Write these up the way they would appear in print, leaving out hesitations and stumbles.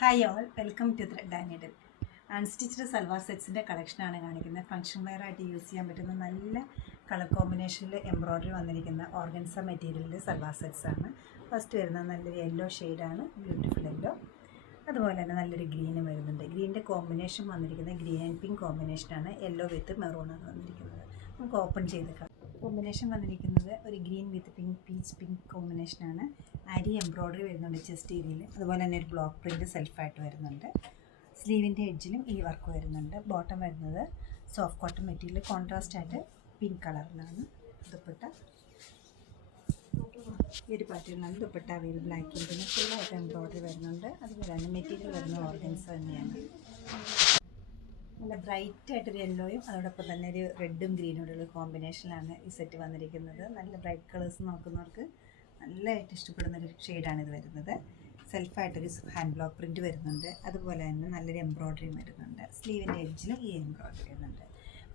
Hi all, welcome to thread and needle. Unstitched salwar സെറ്റ്സിൻ്റെ കളക്ഷനാണ് കാണിക്കുന്നത്. ഫംഗ്ഷൻ വെയർ ആയിട്ട് യൂസ് ചെയ്യാൻ പറ്റുന്ന നല്ല കളർ കോമ്പിനേഷനിൽ എംബ്രോയ്ഡറി വന്നിരിക്കുന്ന ഓർഗൻസ മെറ്റീരിയലിൻ്റെ സൽവാർ സെറ്റ്സാണ്. ഫസ്റ്റ് വരുന്നത് നല്ലൊരു യെല്ലോ ഷെയ്ഡാണ്, ബ്യൂട്ടിഫുൾ യെല്ലോ. അതുപോലെ തന്നെ നല്ലൊരു ഗ്രീനും വരുന്നുണ്ട്. ഗ്രീനിൻ്റെ കോമ്പിനേഷൻ വന്നിരിക്കുന്നത് ഗ്രീൻ ആൻഡ് പിങ്ക് കോമ്പിനേഷനാണ്. യെല്ലോ വിത്ത് മെറൂണാണ് വന്നിരിക്കുന്നത്. നമുക്ക് ഓപ്പൺ ചെയ്ത് കാണാം. കോമ്പിനേഷൻ വന്നിരിക്കുന്നത് ഒരു ഗ്രീൻ വിത്ത് പിങ്ക്, പീച്ച് പിങ്ക് കോമ്പിനേഷനാണ്. അരി എംബ്രോയ്ഡറി വരുന്നുണ്ട് ചെസ്റ്റ് ഏരിയയിൽ. അതുപോലെ തന്നെ ഒരു ബ്ലോക്ക് പ്രിൻറ്റ് സെൽഫായിട്ട് വരുന്നുണ്ട്. സ്ലീവിൻ്റെ എഡ്ജിലും ഈ വർക്ക് വരുന്നുണ്ട്. ബോട്ടം വരുന്നത് സോഫ്റ്റ് കോട്ടൺ മെറ്റീരിയൽ, കോൺട്രാസ്റ്റ് ആയിട്ട് പിങ്ക് കളറിലാണ്. ദുപ്പട്ട ഈ ഒരു പാറ്റേണിലാണ് ദുപ്പട്ട അവൈലബിൾ ആക്കിയിരിക്കുന്നത്. ഫുള്ളായിട്ട് എംബ്രോയ്ഡറി വരുന്നുണ്ട്. അതുപോലെ തന്നെ മെറ്റീരിയൽ വരുന്ന ഓർഗൻസ് തന്നെയാണ്. നല്ല ബ്രൈറ്റ് ആയിട്ടൊരു യെല്ലോയും അതോടൊപ്പം തന്നെ ഒരു റെഡും ഗ്രീനോടുള്ള കോമ്പിനേഷനിലാണ് ഈ സെറ്റ് വന്നിരിക്കുന്നത്. നല്ല ബ്രൈറ്റ് കളേഴ്സ് നോക്കുന്നവർക്ക് നല്ലതായിട്ട് ഇഷ്ടപ്പെടുന്നൊരു ഷെയ്ഡാണ് ഇത് വരുന്നത്. സെൽഫായിട്ടൊരു ഹാൻഡ് ബ്ലോക്ക് പ്രിൻറ്റ് വരുന്നുണ്ട്. അതുപോലെ തന്നെ നല്ലൊരു എംബ്രോയ്ഡറിയും വരുന്നുണ്ട്. സ്ലീവിൻ്റെ എഡ്ജിലും ഈ എംബ്രോയ്ഡറി വരുന്നുണ്ട്.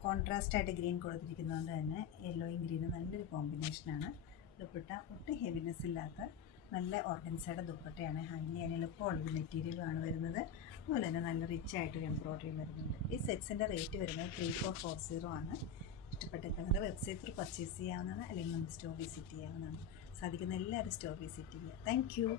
കോൺട്രാസ്റ്റ് ആയിട്ട് ഗ്രീൻ കൊടുത്തിരിക്കുന്നതുകൊണ്ട് തന്നെ യെല്ലോയും ഗ്രീനും നല്ലൊരു കോമ്പിനേഷനാണ്. ദുപ്പട്ട ഒട്ടും ഹെവിനെസ് ഇല്ലാത്ത നല്ല ഓർഗൻസയുടെ ദുപ്പട്ടയാണ്. ഹാൻഡിൽ ചെയ്യാൻ എളുപ്പമുള്ളൊരു മെറ്റീരിയലുമാണ് വരുന്നത്. അതുപോലെ തന്നെ നല്ല റിച്ച് ആയിട്ടൊരു എംബ്രോയ്ഡറിയും വരുന്നുണ്ട്. ഈ സെറ്റ്സിൻ്റെ റേറ്റ് വരുന്നത് 3440 ആണ്. ഇഷ്ടപ്പെട്ട കളർ വെബ്സൈറ്റ് ത്രൂ പർച്ചേസ് ചെയ്യാവുന്നതാണ്, അല്ലെങ്കിൽ നമുക്ക് സ്റ്റോർ വിസിറ്റ് ചെയ്യാവുന്നതാണ്. സാധിക്കുന്ന എല്ലാവരും സ്റ്റോർ വിസിറ്റ് ചെയ്യുക. Thank you.